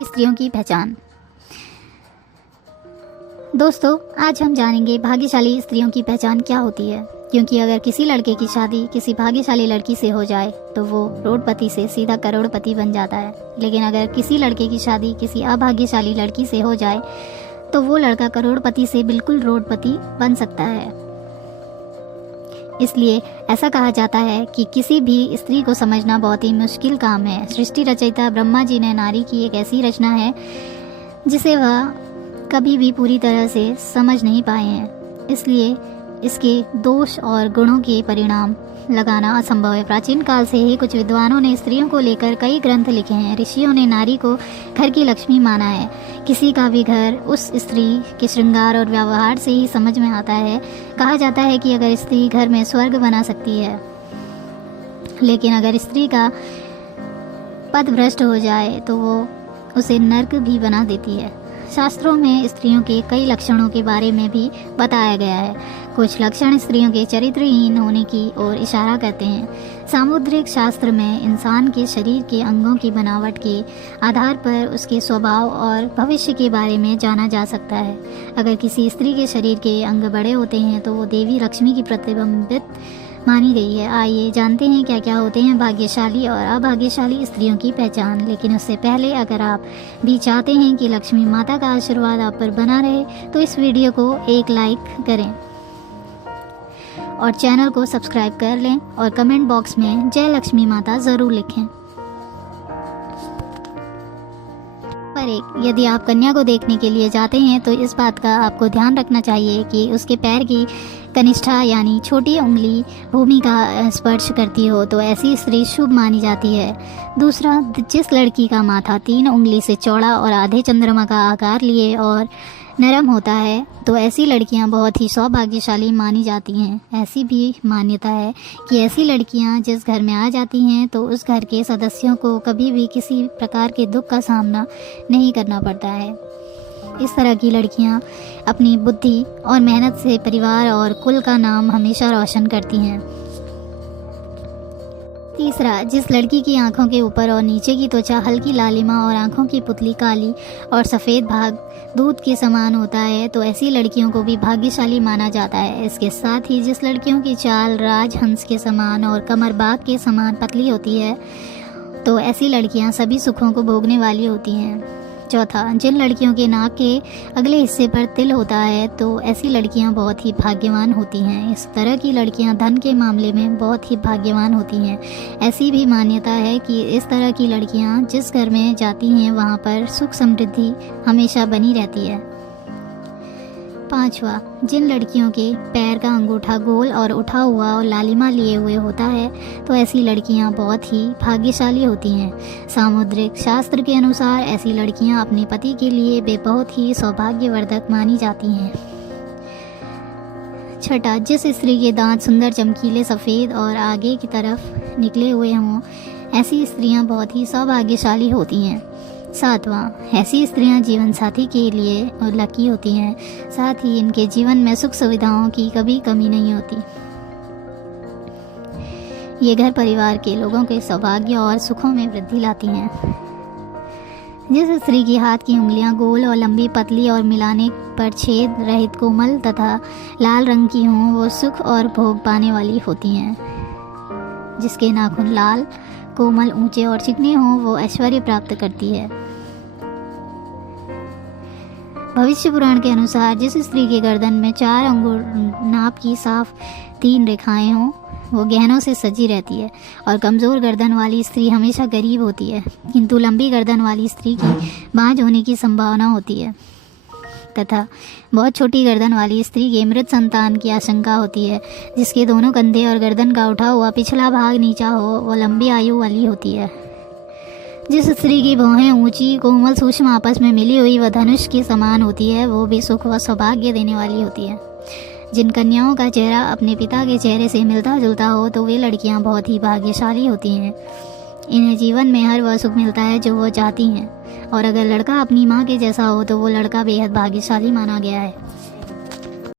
स्त्रियों की पहचान। दोस्तों, आज हम जानेंगे भाग्यशाली स्त्रियों की पहचान क्या होती है। क्योंकि अगर किसी लड़के की शादी किसी भाग्यशाली लड़की से हो जाए तो वो करोड़पति से सीधा करोड़पति बन जाता है, लेकिन अगर किसी लड़के की शादी किसी अभाग्यशाली लड़की से हो जाए तो वो लड़का करोड़पति से बिल्कुल रोडपति बन सकता है। इसलिए ऐसा कहा जाता है कि किसी भी स्त्री को समझना बहुत ही मुश्किल काम है। सृष्टि रचयिता ब्रह्मा जी ने नारी की एक ऐसी रचना है जिसे वह कभी भी पूरी तरह से समझ नहीं पाए हैं, इसलिए इसके दोष और गुणों के परिणाम लगाना असंभव है। प्राचीन काल से ही कुछ विद्वानों ने स्त्रियों को लेकर कई ग्रंथ लिखे हैं। ऋषियों ने नारी को घर की लक्ष्मी माना है। किसी का भी घर उस स्त्री के श्रृंगार और व्यवहार से ही समझ में आता है। कहा जाता है कि अगर स्त्री घर में स्वर्ग बना सकती है, लेकिन अगर स्त्री का पद भ्रष्ट हो जाए तो वो उसे नर्क भी बना देती है। शास्त्रों में स्त्रियों के कई लक्षणों के बारे में भी बताया गया है। कुछ लक्षण स्त्रियों के चरित्रहीन होने की ओर इशारा करते हैं। सामुद्रिक शास्त्र में इंसान के शरीर के अंगों की बनावट के आधार पर उसके स्वभाव और भविष्य के बारे में जाना जा सकता है। अगर किसी स्त्री के शरीर के अंग बड़े होते हैं तो वो देवी लक्ष्मी की प्रतिबिंबित मानी गई है। आइए जानते हैं क्या क्या होते हैं भाग्यशाली और अभाग्यशाली स्त्रियों की पहचान। लेकिन उससे पहले अगर आप भी चाहते हैं कि लक्ष्मी माता का आशीर्वाद आप पर बना रहे तो इस वीडियो को एक लाइक करें और चैनल को सब्सक्राइब कर लें और कमेंट बॉक्स में जय लक्ष्मी माता ज़रूर लिखें। पर एक, यदि आप कन्या को देखने के लिए जाते हैं तो इस बात का आपको ध्यान रखना चाहिए कि उसके पैर की कनिष्ठा यानी छोटी उंगली भूमि का स्पर्श करती हो तो ऐसी स्त्री शुभ मानी जाती है। दूसरा, जिस लड़की का माथा 3 उंगली से चौड़ा और आधे चंद्रमा का आकार लिए और नरम होता है तो ऐसी लड़कियां बहुत ही सौभाग्यशाली मानी जाती हैं। ऐसी भी मान्यता है कि ऐसी लड़कियां जिस घर में आ जाती हैं तो उस घर के सदस्यों को कभी भी किसी प्रकार के दुख का सामना नहीं करना पड़ता है। इस तरह की लड़कियां अपनी बुद्धि और मेहनत से परिवार और कुल का नाम हमेशा रोशन करती हैं। तीसरा, जिस लड़की की आंखों के ऊपर और नीचे की त्वचा हल्की लालिमा और आंखों की पुतली काली और सफ़ेद भाग दूध के समान होता है तो ऐसी लड़कियों को भी भाग्यशाली माना जाता है। इसके साथ ही जिस लड़कियों की चाल राजहंस के समान और कमर बाग के समान पतली होती है तो ऐसी लड़कियां सभी सुखों को भोगने वाली होती हैं। चौथा, जिन लड़कियों के नाक के अगले हिस्से पर तिल होता है तो ऐसी लड़कियां बहुत ही भाग्यवान होती हैं। इस तरह की लड़कियां धन के मामले में बहुत ही भाग्यवान होती हैं। ऐसी भी मान्यता है कि इस तरह की लड़कियां जिस घर में जाती हैं वहां पर सुख समृद्धि हमेशा बनी रहती है। पांचवा, जिन लड़कियों के पैर का अंगूठा गोल और उठा हुआ और लालिमा लिए हुए होता है तो ऐसी लड़कियां बहुत ही भाग्यशाली होती हैं। सामुद्रिक शास्त्र के अनुसार ऐसी लड़कियां अपने पति के लिए बहुत ही सौभाग्यवर्धक मानी जाती हैं। छठा, जिस स्त्री के दांत सुंदर चमकीले सफ़ेद और आगे की तरफ निकले हुए हों ऐसी स्त्रियां बहुत ही सौभाग्यशाली होती हैं। सातवां, ऐसी स्त्रियां जीवन साथी के लिए लकी होती हैं, साथ ही इनके जीवन में सुख सुविधाओं की कभी कमी नहीं होती। ये घर परिवार के लोगों के सौभाग्य और सुखों में वृद्धि लाती हैं। जिस स्त्री की हाथ की उंगलियां गोल और लंबी पतली और मिलाने पर छेद रहित कोमल तथा लाल रंग की हों वो सुख और भोग पाने वाली होती हैं। जिसके नाखून लाल कोमल ऊंचे और चिकने हों वो ऐश्वर्य प्राप्त करती है। भविष्य पुराण के अनुसार जिस स्त्री के गर्दन में 4 अंगुल नाप की साफ 3 रेखाएं हों वो गहनों से सजी रहती है। और कमज़ोर गर्दन वाली स्त्री हमेशा गरीब होती है, किंतु लंबी गर्दन वाली स्त्री की बांझ होने की संभावना होती है तथा बहुत छोटी गर्दन वाली स्त्री के मृत संतान की आशंका होती है। जिसके दोनों कंधे और गर्दन का उठा हुआ पिछला भाग नीचा हो वो लंबी आयु वाली होती है। जिस स्त्री की भौहें ऊंची कोमल सूक्ष्म आपस में मिली हुई व धनुष के समान होती है वो भी सुख व सौभाग्य देने वाली होती है। जिन कन्याओं का चेहरा अपने पिता के चेहरे से मिलता जुलता हो तो वे लड़कियां बहुत ही भाग्यशाली होती हैं। इन्हें जीवन में हर वह सुख मिलता है जो वो चाहती हैं, और अगर लड़का अपनी माँ के जैसा हो तो वो लड़का बेहद भाग्यशाली माना गया है।